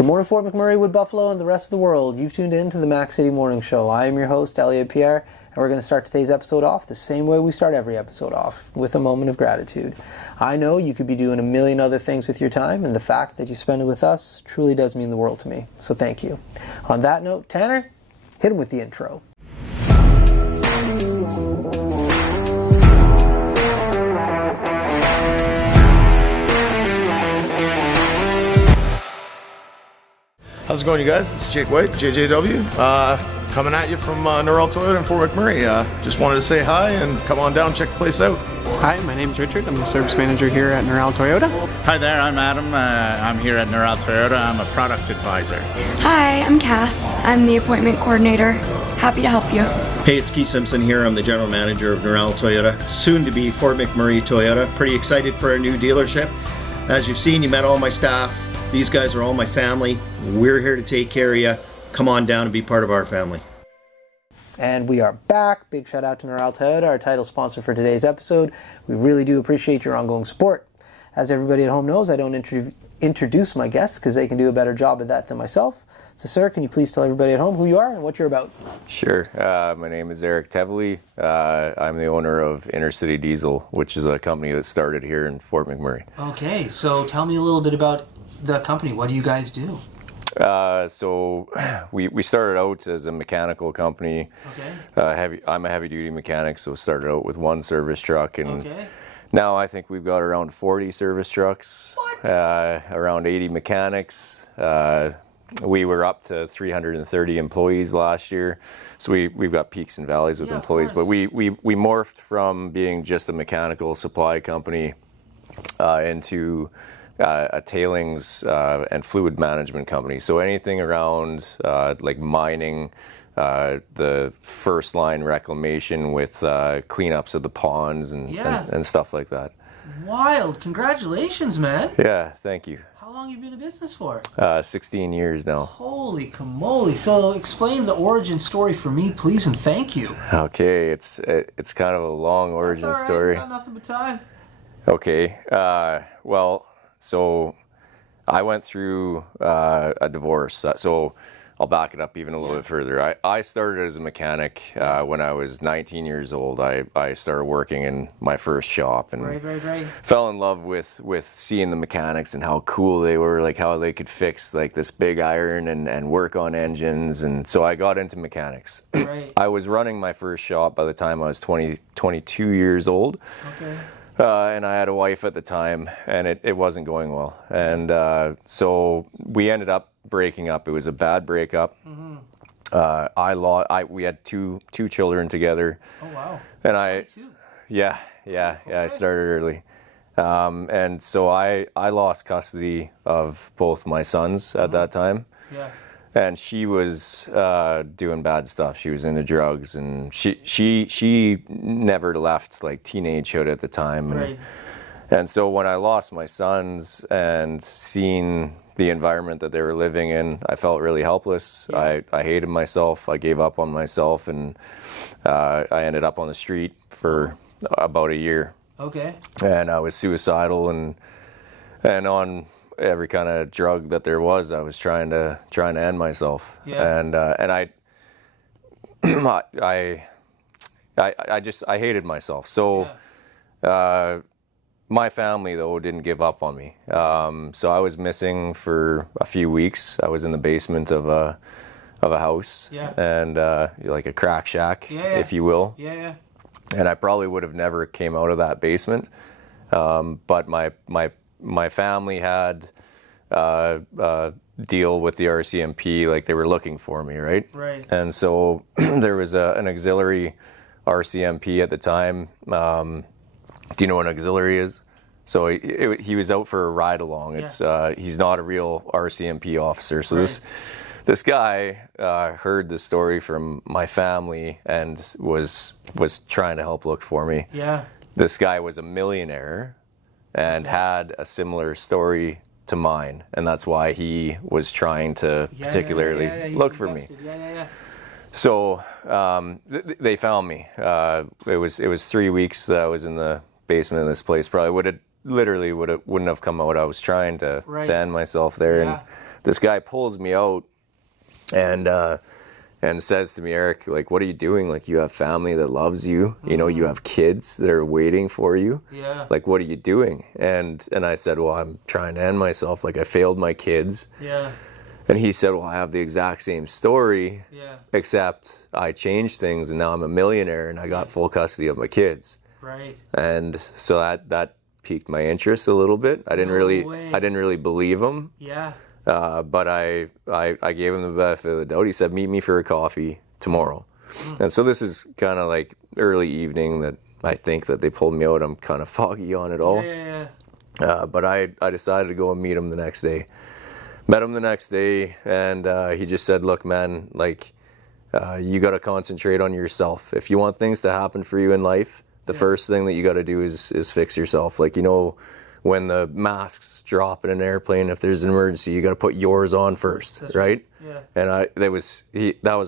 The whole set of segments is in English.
Good morning, Fort McMurray, Wood Buffalo, and the rest of the world. You've tuned in to the Mac City Morning Show. I am your host, Elliot Pierre, and we're going to start today's episode off the same way we start every episode off, with a moment of gratitude. I know you could be doing a million other things with your time, and the fact that you spend it with us truly does mean the world to me. So thank you. On that note, Tanner, hit him with the intro. How's it going, you guys? It's Jake White, JJW, coming at you from Norrell Toyota in Fort McMurray. Just wanted to say hi and come on down, check the place out. Hi, my name's Richard. I'm the service manager here at Norrell Toyota. Hi there, I'm Adam. I'm here at Norrell Toyota. I'm a product advisor. Hi, I'm Cass. I'm the appointment coordinator. Happy to help you. Hey, it's Keith Simpson here. I'm the general manager of Norrell Toyota, soon to be Fort McMurray Toyota. Pretty excited for our new dealership. As you've seen, you met all my staff. These guys are all my family. We're here to take care of you. Come on down and be part of our family. And we are back. Big shout out to Norrell Toyota, our title sponsor for today's episode. We really do appreciate your ongoing support. As everybody at home knows, I don't introduce my guests because they can do a better job at that than myself. So sir, can you please tell everybody at home who you are and what you're about? Sure. My name is Eric Tevely. I'm the owner of Intercity Diesel, which is a company that started here in Fort McMurray. Okay, so tell me a little bit about the company. What do you guys do? So we started out as a mechanical company. Okay. I'm a heavy duty mechanic, so started out with one service truck, and now I think we've got around 40 service trucks. What? Around 80 mechanics. We were up to 330 employees last year, so we've got peaks and valleys with employees. But we morphed from being just a mechanical supply company into a tailings and fluid management company. So anything around like mining, the first line reclamation with cleanups of the ponds and stuff like that. Wild. Congratulations, man. Yeah, thank you. How long have you been in business for? 16 years now. Holy camoly. So explain the origin story for me, please, and thank you. Okay, it's kind of a long origin story. Got nothing but time. Okay, well, so I went through a divorce. So I'll back it up even a little bit further. I started as a mechanic when I was 19 years old. I started working in my first shop and fell in love with seeing the mechanics and how cool they were, like how they could fix like this big iron and work on engines. And so I got into mechanics. Right. I was running my first shop by the time I was 22 years old. Okay. And I had a wife at the time, and it wasn't going well. And so we ended up breaking up. It was a bad breakup. Mm-hmm. We had two children together. Oh, wow. And I started early. And so I lost custody of both my sons at that time. Yeah. And she was doing bad stuff. She was into drugs, and she never left like teenagehood at the time. And so when I lost my sons and seen the environment that they were living in, I felt really helpless. Yeah. I hated myself. I gave up on myself, and I ended up on the street for about a year. Okay. And I was suicidal and on every kind of drug that there was. I was trying to end myself. Yeah. And I hated myself. So my family though didn't give up on me. So I was missing for a few weeks. I was in the basement of a house. Yeah. And like a crack shack, if you will. Yeah, yeah. And I probably would have never came out of that basement. But my family had a deal with the RCMP, like they were looking for me, right? Right. And so there was an auxiliary RCMP at the time. Do you know what an auxiliary is? So he was out for a ride along. Yeah. He's not a real RCMP officer. So this guy heard the story from my family and was trying to help look for me. Yeah. This guy was a millionaire and had a similar story to mine, and that's why he was trying to particularly look for me. So they found me. It was 3 weeks that I was in the basement of this place. Probably wouldn't have come out. I was trying to end myself there, and this guy pulls me out and says to me, Eric, like, what are you doing? Like, you have family that loves you. You know, you have kids that are waiting for you. Yeah. Like, what are you doing? And I said, well, I'm trying to end myself. Like, I failed my kids. Yeah. And he said, well, I have the exact same story, Yeah. except I changed things and now I'm a millionaire and I got full custody of my kids. Right. And so that piqued my interest a little bit. I didn't really believe him. Yeah. But I gave him the benefit of the doubt. He said, meet me for a coffee tomorrow. And so this is kind of like early evening that I think that they pulled me out. I'm kind of foggy on it all. Yeah. But I decided to go and meet him the next day. Met him the next day, and he just said, look, man, like, you got to concentrate on yourself. If you want things to happen for you in life, the first thing that you got to do is fix yourself. Like, you know, when the masks drop in an airplane, if there's an emergency, you got to put yours on first, right? Yeah. And that was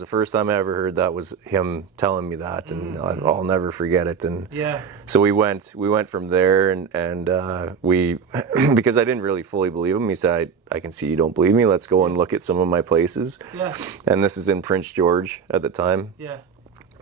the first time I ever heard that was him telling me that, and I'll never forget it. And Yeah. so we went from there, and we because I didn't really fully believe him. He said, I can see you don't believe me. Let's go and look at some of my places. Yeah. And this is in Prince George at the time. Yeah.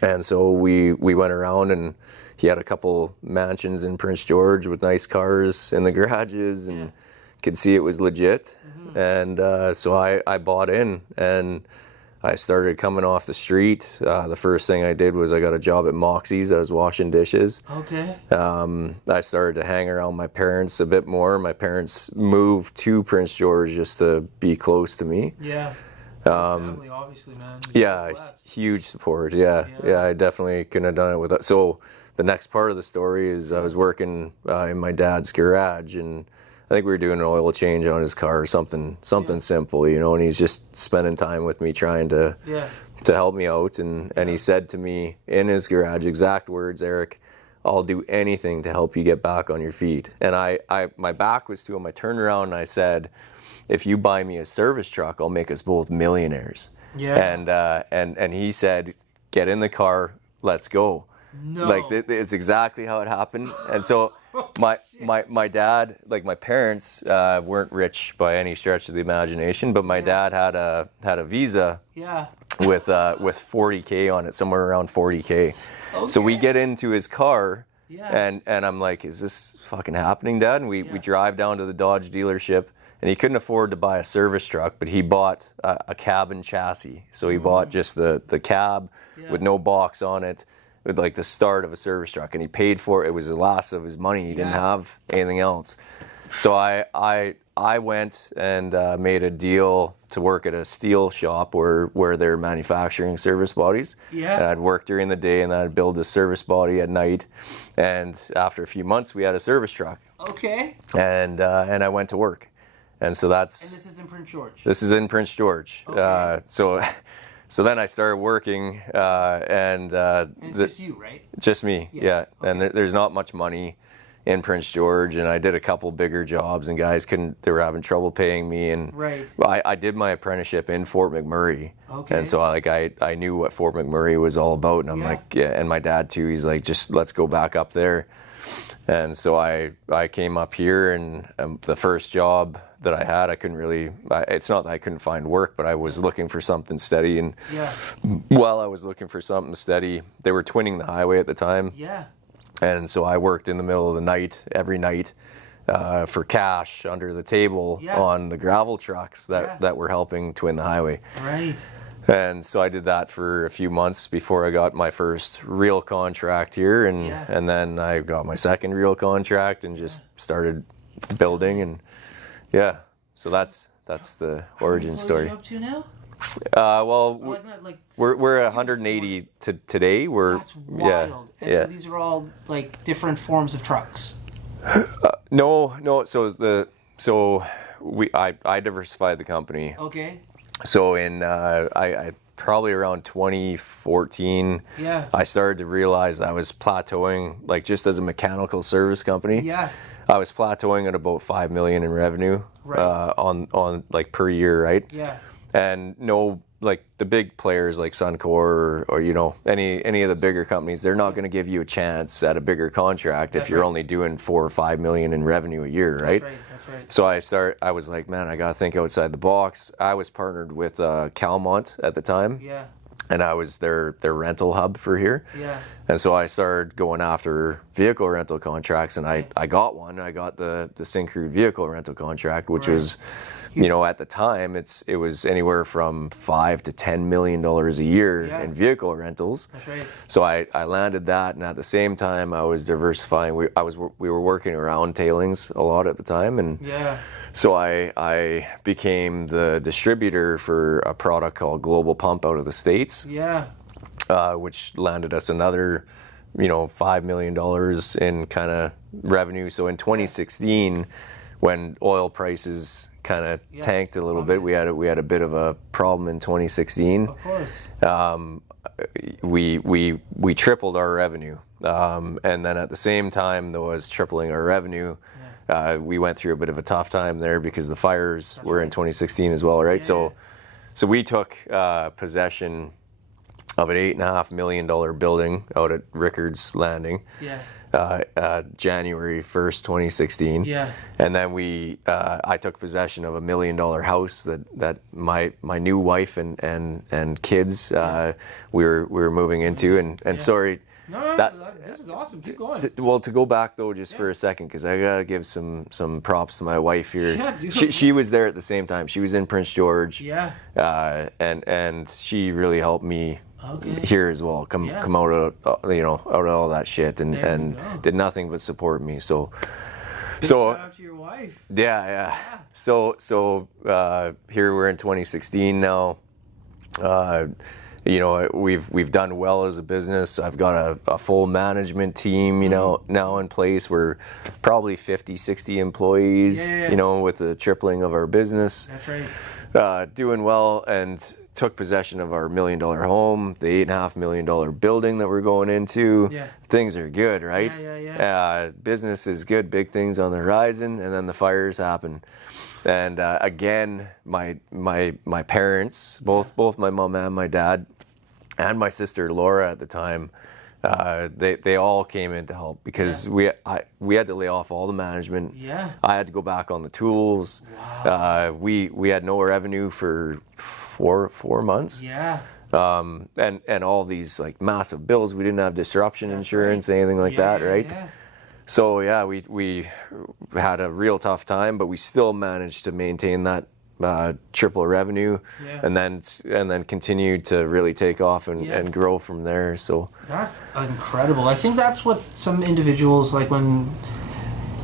And so we went around, and he had a couple mansions in Prince George with nice cars in the garages, and could see it was legit. And so I bought in, and I started coming off the street. The first thing I did was I got a job at Moxie's. I was washing dishes. Okay. I started to hang around my parents a bit more. My parents moved to Prince George just to be close to me. Yeah. Family, obviously, man. Yeah, huge support. Yeah, I definitely couldn't have done it without. So the next part of the story is I was working in my dad's garage, and I think we were doing an oil change on his car or something simple, you know, and he's just spending time with me trying to help me out. And he said to me in his garage, exact words, Eric, I'll do anything to help you get back on your feet. And my back was to him. I turned around and I said, if you buy me a service truck, I'll make us both millionaires. Yeah. And he said, get in the car, let's go. No. Like it's exactly how it happened. And so my dad, like my parents weren't rich by any stretch of the imagination, but my dad had a Visa with 40K on it, somewhere around 40K. Okay. So we get into his car, and I'm like, is this fucking happening, Dad? And we drive down to the Dodge dealership, and he couldn't afford to buy a service truck, but he bought a cab and chassis. So he bought just the cab with no box on it, with like the start of a service truck, and he paid for it. It was the last of his money. He didn't have anything else. So I went and made a deal to work at a steel shop where they're manufacturing service bodies. Yeah. And I'd work during the day, and then I'd build a service body at night. And after a few months, we had a service truck. Okay. And I went to work. And so that's... And this is in Prince George? This is in Prince George. Okay. So then I started working, and it's just you, right? Just me, yeah. Okay. And there's not much money in Prince George, and I did a couple bigger jobs, and guys they were having trouble paying me, and I did my apprenticeship in Fort McMurray. Okay. And so I knew what Fort McMurray was all about, and I'm like, and my dad too, he's like, just let's go back up there. And so I came up here, and the first job that I had, I couldn't really, it's not that I couldn't find work, but I was looking for something steady. And while I was looking for something steady, they were twinning the highway at the time. Yeah. And so I worked in the middle of the night, every night, for cash under the table on the gravel trucks that were helping twin the highway. Right. And so I did that for a few months before I got my first real contract here, and then I got my second real contract and just started building, and so that's the origin story. What are you up to now? Well, we're 180 to today. That's wild. And so these are all like different forms of trucks. No. So I diversified the company. Okay. So in I probably around 2014, I started to realize I was plateauing, like just as a mechanical service company. Yeah. I was plateauing at about $5 million in revenue on like per year, right? Yeah. And like the big players like Suncor or you know any of the bigger companies, they're not going to give you a chance at a bigger contract if you're only doing $4 or $5 million in revenue a year, right? right. So I was like, man, I gotta think outside the box. I was partnered with Calmont at the time. Yeah. And I was their rental hub for here. Yeah. And so I started going after vehicle rental contracts, and I got one. I got the Syncrude vehicle rental contract, which was, you know, at the time it was anywhere from $5 to $10 million a year in vehicle rentals. That's right. So I landed that, and at the same time I was diversifying. We were working around tailings a lot at the time, and so I became the distributor for a product called Global Pump out of the States. Yeah. Which landed us another, you know, $5 million in kind of revenue. So in 2016, when oil prices kind of tanked a little bit, we had a bit of a problem in 2016. Of course. We tripled our revenue, and then at the same time, though, as tripling our revenue, we went through a bit of a tough time there because the fires were in 2016 as well, right? So we took possession of an $8.5 million building out at Rickards Landing. January 1st, 2016. And then I took possession of $1 million house that my new wife and kids we were moving into, and sorry. No, this is awesome. Keep going. Well, to go back though, just for a second, because I gotta give some props to my wife here. Yeah, dude. She was there at the same time. She was in Prince George. And she really helped me here as well. Come out of out of all that shit, and did nothing but support me. So shout out to your wife. Yeah. So here we're in 2016 now. You know, we've done well as a business. I've got a full management team, you know, now in place. We're probably 50, 60 employees, you know, with the tripling of our business. That's right. Doing well, and took possession of our $1 million home, the $8.5 million building that we're going into. Things are good, right? Business is good, big things on the horizon, and then the fires happen. And again, my parents, both my mom and my dad, and my sister Laura at the time, they all came in to help because we had to lay off all the management. I had to go back on the tools. We had no revenue for four months. And all these like massive bills. We didn't have disruption insurance, anything like that, right? So we had a real tough time, but we still managed to maintain that triple revenue, and then continued to really take off and grow from there. So that's incredible. I think that's what some individuals, like when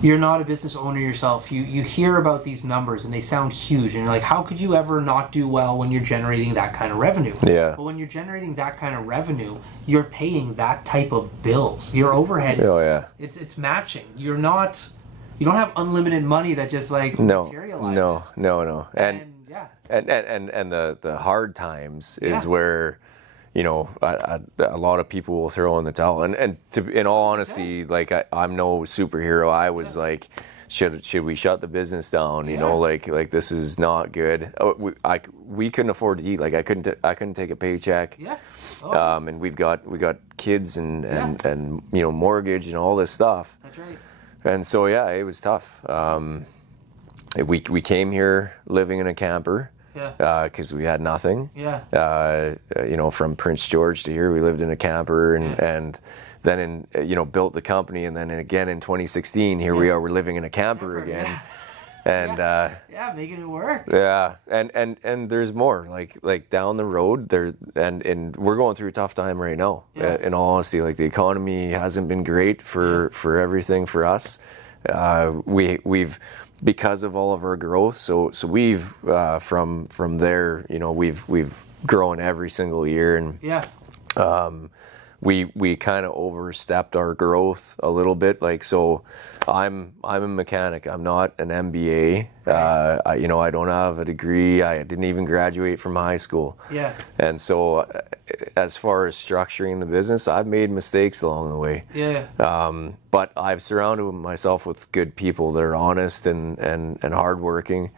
you're not a business owner yourself, you hear about these numbers and they sound huge, and you're like, how could you ever not do well when you're generating that kind of revenue? But when you're generating that kind of revenue, you're paying that type of bills. Your overhead is it's matching. You don't have unlimited money that just like materializes. No. And the hard times is where, you know, a lot of people will throw in the towel. And in all honesty, like I'm no superhero. I was like, should we shut the business down? You know, like this is not good. We couldn't afford to eat. Like I couldn't take a paycheck. And we've got kids and you know, mortgage and all this stuff. That's right. And so it was tough. We came here living in a camper. Because we had nothing. You know, from Prince George to here, we lived in a camper, and then built the company, and then again in 2016, here we are, we're living in a camper again. And making it work. And there's more like down the road there, and we're going through a tough time right now. In all honesty, like the economy hasn't been great for everything for us. We've because of all of our growth, so we've from there, you know, we've grown every single year, and we kind of overstepped our growth a little bit. Like, so I'm a mechanic. I'm not an MBA. I don't have a degree. I didn't even graduate from high school. And so as far as structuring the business, I've made mistakes along the way. But I've surrounded myself with good people that are honest and hardworking.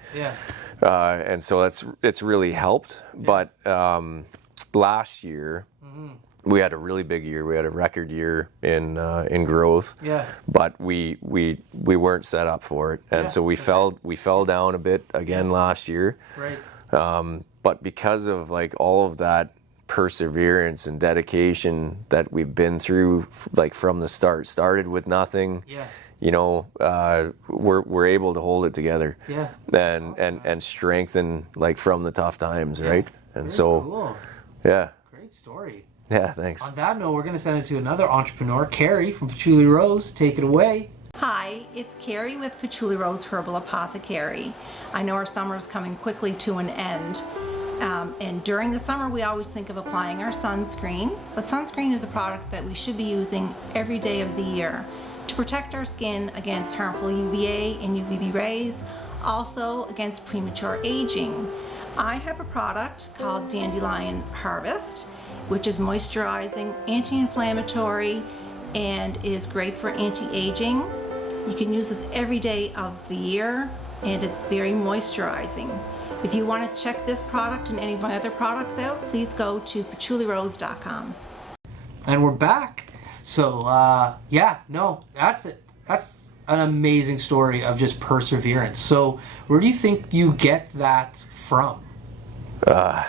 And so it's really helped. But last year, we had a really big year. We had a record year in growth. Yeah. But we weren't set up for it, and so we fell down a bit again last year. Right. But because of like all of that perseverance and dedication that we've been through, like from the started with nothing. Yeah. You know, we're able to hold it together. Yeah. And strengthen like from the tough times, right? And Very so, cool. yeah. Great story. Yeah, thanks. On that note, we're going to send it to another entrepreneur, Carrie from Patchouli Rose. Take it away. Hi, it's Carrie with Patchouli Rose Herbal Apothecary. I know our summer is coming quickly to an end. And during the summer, we always think of applying our sunscreen, but sunscreen is a product that we should be using every day of the year to protect our skin against harmful UVA and UVB rays, also against premature aging. I have a product called Dandelion Harvest, which is moisturizing, anti-inflammatory, and is great for anti-aging. You can use this every day of the year, and it's very moisturizing. If you want to check this product and any of my other products out, please go to patchoulirose.com. And we're back. So, that's it. That's an amazing story of just perseverance. So, where do you think you get that from? I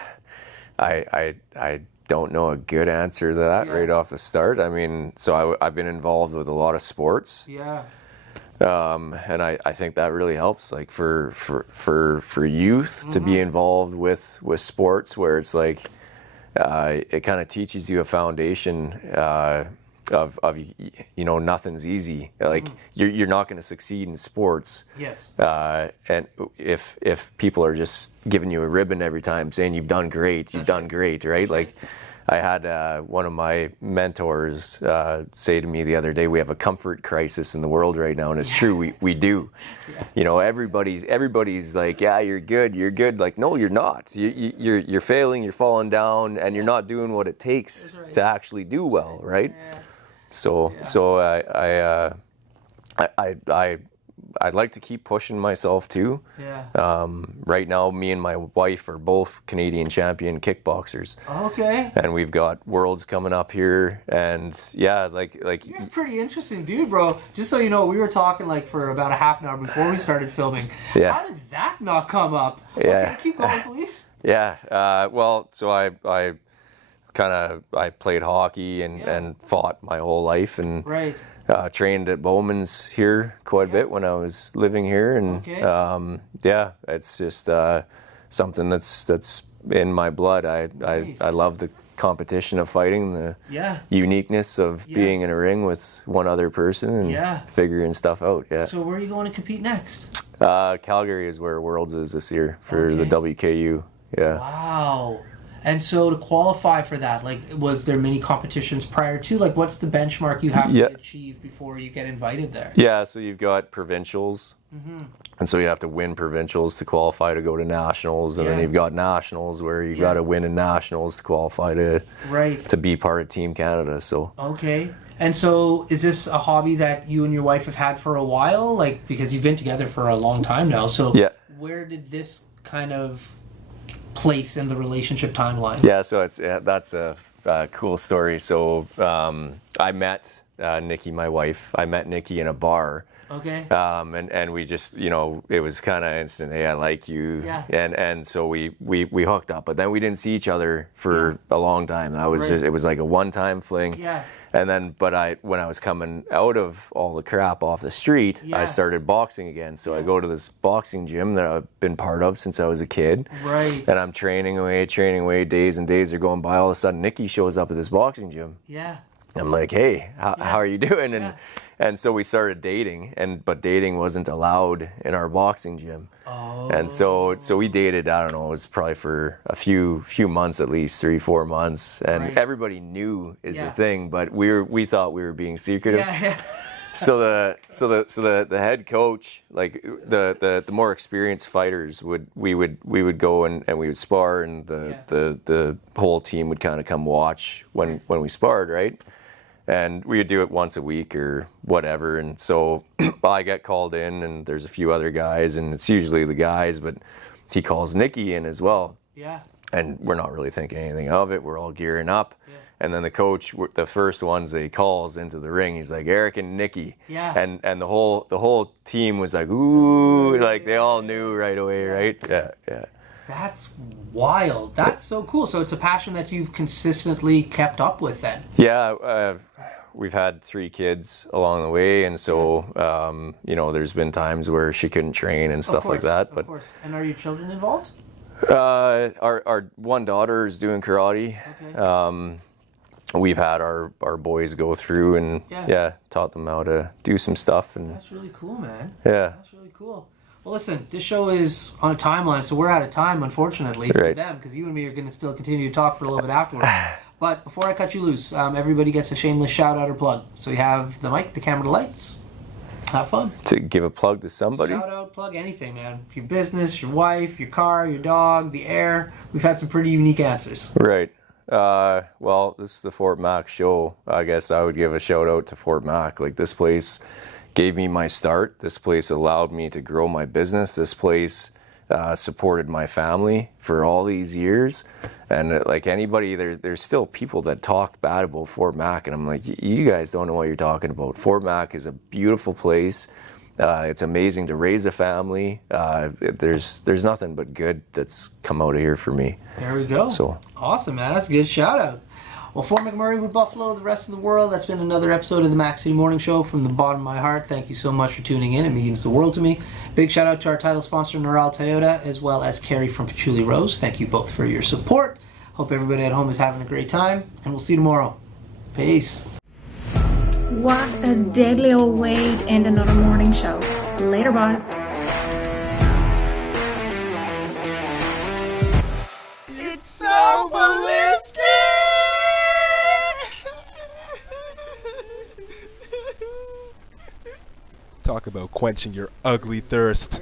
don't know a good answer to that right off the start. I mean, so I've been involved with a lot of sports. Yeah. And I think that really helps, like for youth to be involved with sports, where it's like it kind of teaches you a foundation of you know, nothing's easy. Like you're not going to succeed in sports. Yes. And if people are just giving you a ribbon every time saying you've done great, right? Like I had one of my mentors say to me the other day, we have a comfort crisis in the world right now, and it's true, we do. You know, everybody's like, yeah, you're good. Like, no, you're not. You're failing, you're falling down, and you're not doing what it takes to actually do well, right? So I'd like to keep pushing myself too. Yeah. Right now, me and my wife are both Canadian champion kickboxers. Okay. And we've got worlds coming up here, and yeah, like You're a pretty interesting dude, bro. Just so you know, we were talking like for about a half an hour before we started filming. Yeah. How did that not come up? Yeah. Okay, keep going, please. Yeah. Well, so I played hockey and fought my whole life, and Right. trained at Bowman's here quite a bit when I was living here, and Okay. it's just something that's in my blood. I love the competition of fighting, the uniqueness of being in a ring with one other person and figuring stuff out. Yeah. So where are you going to compete next? Calgary is where Worlds is this year for the WKU. Yeah. Wow. And so to qualify for that, like, was there many competitions prior to? Like, what's the benchmark you have to achieve before you get invited there? Yeah, so you've got provincials, and so you have to win provincials to qualify to go to nationals, and then you've got nationals where you got to win in nationals to qualify to be part of Team Canada. So okay. And so is this a hobby that you and your wife have had for a while? Like, because you've been together for a long time now. So where did this kind of place in the relationship timeline? Yeah, so that's a cool story. So I met Nikki, my wife. I met Nikki in a bar. Okay. And we just, you know, it was kind of instant. Hey, I like you. Yeah. And so we hooked up, but then we didn't see each other for a long time. That was just, it was like a one-time fling. Yeah. And then, when I was coming out of all the crap off the street, I started boxing again. So I go to this boxing gym that I've been part of since I was a kid. Right. And I'm training away, days and days are going by. All of a sudden, Nikki shows up at this boxing gym. Yeah. I'm like, hey, how are you doing? And so we started dating, but dating wasn't allowed in our boxing gym. Oh. And so we dated, I don't know, it was probably for a few months at least, 3-4 months. And everybody knew is the thing, but we thought we were being secretive. Yeah. So the head coach, like the more experienced fighters we would go and we would spar, and the whole team would kind of come watch when we sparred, right? And we would do it once a week or whatever. And so I get called in, and there's a few other guys, and it's usually the guys, but he calls Nikki in as well. Yeah. And we're not really thinking anything of it. We're all gearing up. Yeah. And then the coach, the first ones that he calls into the ring, he's like, Eric and Nikki. Yeah. And the whole team was like, ooh, like they all knew right away, right? Yeah, yeah. That's wild. That's so cool. So it's a passion that you've consistently kept up with then. Yeah, we've had 3 kids along the way, and so you know, there's been times where she couldn't train and stuff like that. Of But course. And are your children involved? our one daughter is doing karate. Okay. We've had our boys go through and taught them how to do some stuff. And That's really cool, man. yeah. That's really cool. Well, listen, this show is on a timeline, so we're out of time, unfortunately, for Right. them, because you and me are going to still continue to talk for a little bit afterwards. But before I cut you loose, everybody gets a shameless shout-out or plug. So you have the mic, the camera, the lights. Have fun. To give a plug to somebody. Shout-out, plug, anything, man. Your business, your wife, your car, your dog, the air. We've had some pretty unique answers. Right. Well, this is the Fort Mac show. I guess I would give a shout-out to Fort Mac. Like, this place gave me my start. This place allowed me to grow my business. This place supported my family for all these years. And like anybody, there's still people that talk bad about Fort Mac, and I'm like, you guys don't know what you're talking about. Fort Mac is a beautiful place. It's amazing to raise a family. There's nothing but good that's come out of here for me. There we go. So awesome, man. That's a good shout out. Well, Fort McMurray with Buffalo, the rest of the world, that's been another episode of the Mac City Morning Show. From the bottom of my heart, thank you so much for tuning in. It means the world to me. Big shout out to our title sponsor, Neural Toyota, as well as Carrie from Patchouli Rose. Thank you both for your support. Hope everybody at home is having a great time, and we'll see you tomorrow. Peace. What a deadly old way to end another morning show. Later, boss. It's so ballistic! Talk about quenching your ugly thirst.